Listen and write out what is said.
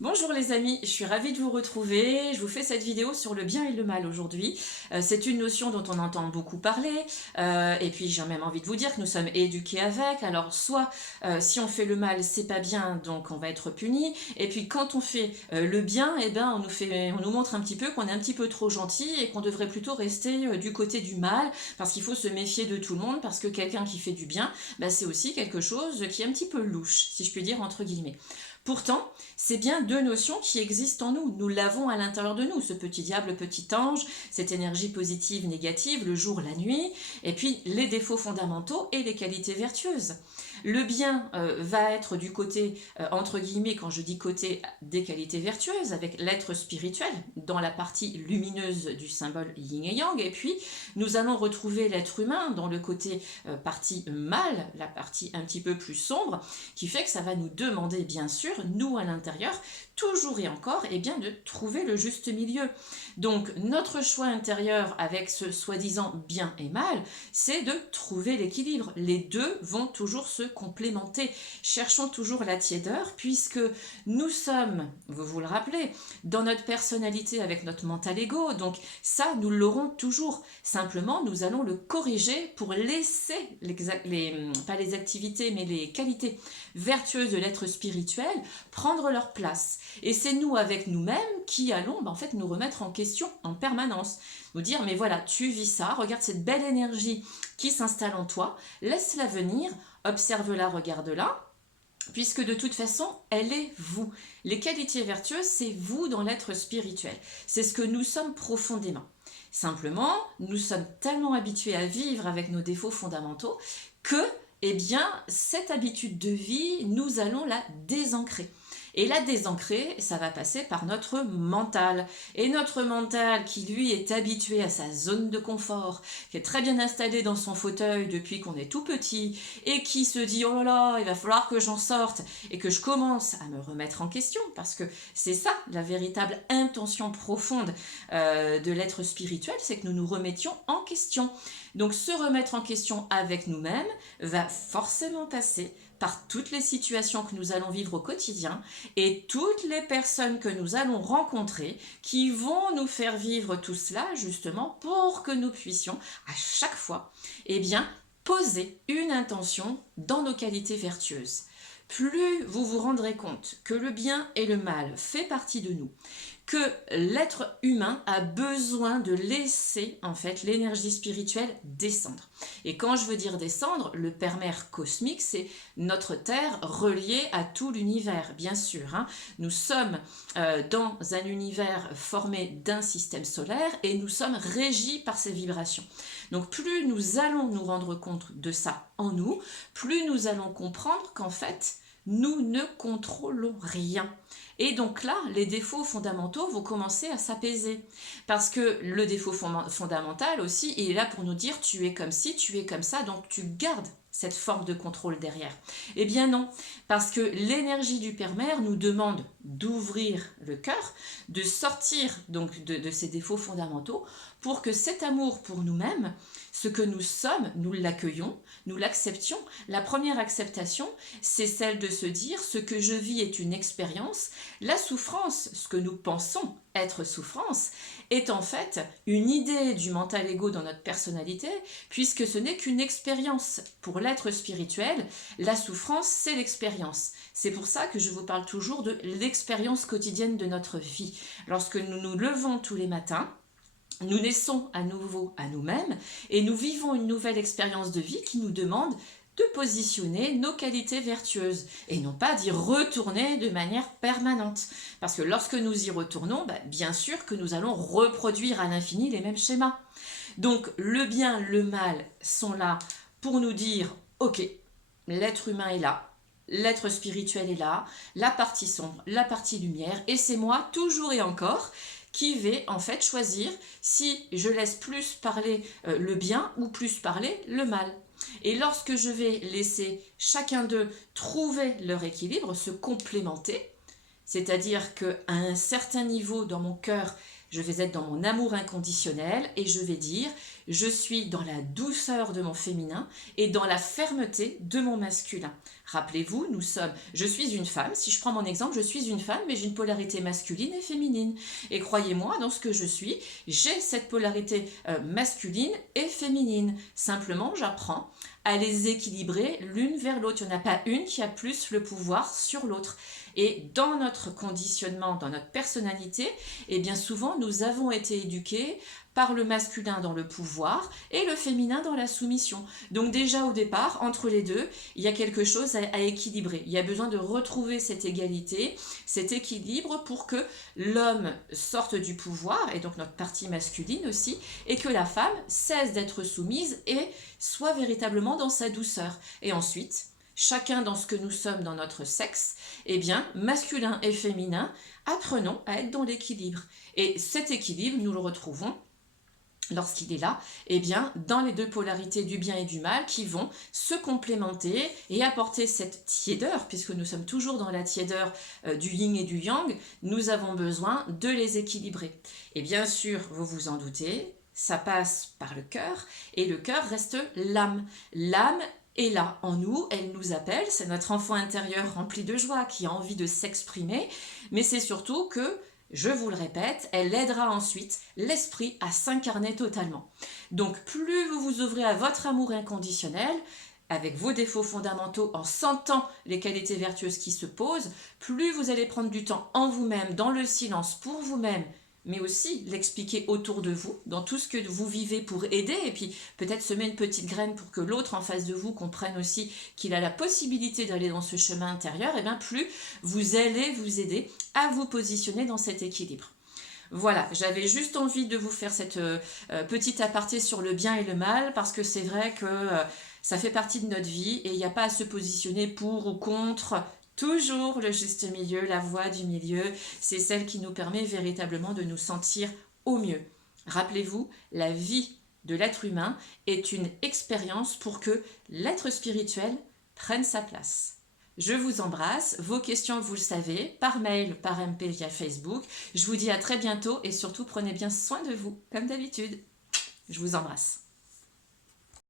Bonjour les amis, je suis ravie de vous retrouver. Je vous fais cette vidéo sur le bien et le mal aujourd'hui. C'est une notion dont on entend beaucoup parler et puis j'ai même envie de vous dire que nous sommes éduqués avec. Alors soit si on fait le mal, c'est pas bien, donc on va être puni. Et puis quand on fait le bien, eh ben on nous montre un petit peu qu'on est un petit peu trop gentil et qu'on devrait plutôt rester du côté du mal parce qu'il faut se méfier de tout le monde parce que quelqu'un qui fait du bien, bah, c'est aussi quelque chose qui est un petit peu louche, si je puis dire entre guillemets. Pourtant, c'est bien deux notions qui existent en nous. Nous l'avons à l'intérieur de nous, ce petit diable, petit ange, cette énergie positive, négative, le jour, la nuit, et puis les défauts fondamentaux et les qualités vertueuses. Le bien va être du côté, entre guillemets, quand je dis côté, des qualités vertueuses, avec l'être spirituel, dans la partie lumineuse du symbole yin et yang, et puis nous allons retrouver l'être humain dans le côté partie mal, la partie un petit peu plus sombre, qui fait que ça va nous demander, bien sûr, nous à l'intérieur, toujours et encore, eh bien, de trouver le juste milieu. Donc, notre choix intérieur avec ce soi-disant bien et mal, c'est de trouver l'équilibre. Les deux vont toujours se complémenter. Cherchons toujours la tiédeur, puisque nous sommes, vous vous le rappelez, dans notre personnalité avec notre mental ego. Donc, ça, nous l'aurons toujours. Simplement, nous allons le corriger pour laisser pas les activités, mais les qualités vertueuses de l'être spirituel prendre leur place. Et c'est nous avec nous-mêmes qui allons en fait nous remettre en question en permanence. Nous dire mais voilà, tu vis ça, regarde cette belle énergie qui s'installe en toi, laisse-la venir, observe-la, regarde-la. Puisque de toute façon, elle est vous. Les qualités vertueuses, c'est vous dans l'être spirituel. C'est ce que nous sommes profondément. Simplement, nous sommes tellement habitués à vivre avec nos défauts fondamentaux que, eh bien, cette habitude de vie, nous allons la désancrer. Et la désancrer, ça va passer par notre mental. Et notre mental, qui lui est habitué à sa zone de confort, qui est très bien installé dans son fauteuil depuis qu'on est tout petit, et qui se dit oh là là, il va falloir que j'en sorte, et que je commence à me remettre en question, parce que c'est ça la véritable intention profonde de l'être spirituel, c'est que nous nous remettions en question. Donc se remettre en question avec nous-mêmes va forcément passer par toutes les situations que nous allons vivre au quotidien et toutes les personnes que nous allons rencontrer qui vont nous faire vivre tout cela justement pour que nous puissions à chaque fois eh bien, poser une intention dans nos qualités vertueuses. Plus vous vous rendrez compte que le bien et le mal fait partie de nous, que l'être humain a besoin de laisser en fait l'énergie spirituelle descendre. Et quand je veux dire descendre, le Père-Mère cosmique, c'est notre Terre reliée à tout l'univers, bien sûr. Hein. Nous sommes dans un univers formé d'un système solaire et nous sommes régis par ces vibrations. Donc plus nous allons nous rendre compte de ça en nous, plus nous allons comprendre qu'en fait, nous ne contrôlons rien. Et donc là, les défauts fondamentaux vont commencer à s'apaiser. Parce que le défaut fondamental aussi, il est là pour nous dire tu es comme ci, tu es comme ça, donc tu gardes cette forme de contrôle derrière. Eh bien non, parce que l'énergie du Père-Mère nous demande d'ouvrir le cœur, de sortir donc de ces défauts fondamentaux pour que cet amour pour nous-mêmes, ce que nous sommes, nous l'accueillons, nous l'acceptions. La première acceptation, c'est celle de se dire ce que je vis est une expérience. La souffrance, ce que nous pensons être souffrance, est en fait une idée du mental ego dans notre personnalité, puisque ce n'est qu'une expérience. Pour l'être spirituel, la souffrance, c'est l'expérience. C'est pour ça que je vous parle toujours de l'expérience quotidienne de notre vie. Lorsque nous nous levons tous les matins, nous naissons à nouveau à nous-mêmes et nous vivons une nouvelle expérience de vie qui nous demande de positionner nos qualités vertueuses et non pas d'y retourner de manière permanente. Parce que lorsque nous y retournons, bien sûr que nous allons reproduire à l'infini les mêmes schémas. Donc le bien, le mal sont là pour nous dire, ok, l'être humain est là, l'être spirituel est là, la partie sombre, la partie lumière, et c'est moi, toujours et encore, qui vais en fait choisir si je laisse plus parler le bien ou plus parler le mal. Et lorsque je vais laisser chacun d'eux trouver leur équilibre, se complémenter, c'est-à-dire qu'à un certain niveau dans mon cœur, Je vais être dans mon amour inconditionnel et je vais dire, je suis dans la douceur de mon féminin et dans la fermeté de mon masculin. Rappelez-vous, je suis une femme, si je prends mon exemple, je suis une femme, mais j'ai une polarité masculine et féminine. Et croyez-moi, dans ce que je suis, j'ai cette polarité masculine et féminine. Simplement, j'apprends à les équilibrer l'une vers l'autre. Il n'y en a pas une qui a plus le pouvoir sur l'autre. Et dans notre conditionnement, dans notre personnalité, eh bien souvent, nous avons été éduqués par le masculin dans le pouvoir et le féminin dans la soumission. Donc déjà au départ, entre les deux, il y a quelque chose à équilibrer. Il y a besoin de retrouver cette égalité, cet équilibre pour que l'homme sorte du pouvoir, et donc notre partie masculine aussi, et que la femme cesse d'être soumise et soit véritablement dans sa douceur. Et ensuite, chacun dans ce que nous sommes dans notre sexe, eh bien, masculin et féminin, apprenons à être dans l'équilibre. Et cet équilibre, nous le retrouvons lorsqu'il est là, eh bien, dans les deux polarités du bien et du mal qui vont se complémenter et apporter cette tiédeur, puisque nous sommes toujours dans la tiédeur du yin et du yang, nous avons besoin de les équilibrer. Et bien sûr, vous vous en doutez, ça passe par le cœur, et le cœur reste l'âme. L'âme est là en nous, elle nous appelle, c'est notre enfant intérieur rempli de joie qui a envie de s'exprimer, mais c'est surtout que je vous le répète, elle aidera ensuite l'esprit à s'incarner totalement. Donc plus vous vous ouvrez à votre amour inconditionnel, avec vos défauts fondamentaux, en sentant les qualités vertueuses qui se posent, plus vous allez prendre du temps en vous-même, dans le silence, pour vous-même, mais aussi l'expliquer autour de vous, dans tout ce que vous vivez pour aider, et puis peut-être semer une petite graine pour que l'autre en face de vous comprenne aussi qu'il a la possibilité d'aller dans ce chemin intérieur, et bien plus vous allez vous aider à vous positionner dans cet équilibre. Voilà, j'avais juste envie de vous faire cette petite aparté sur le bien et le mal, parce que c'est vrai que ça fait partie de notre vie, et il n'y a pas à se positionner pour ou contre. Toujours le juste milieu, la voie du milieu, c'est celle qui nous permet véritablement de nous sentir au mieux. Rappelez-vous, la vie de l'être humain est une expérience pour que l'être spirituel prenne sa place. Je vous embrasse, vos questions vous le savez, par mail, par MP via Facebook. Je vous dis à très bientôt et surtout prenez bien soin de vous, comme d'habitude. Je vous embrasse.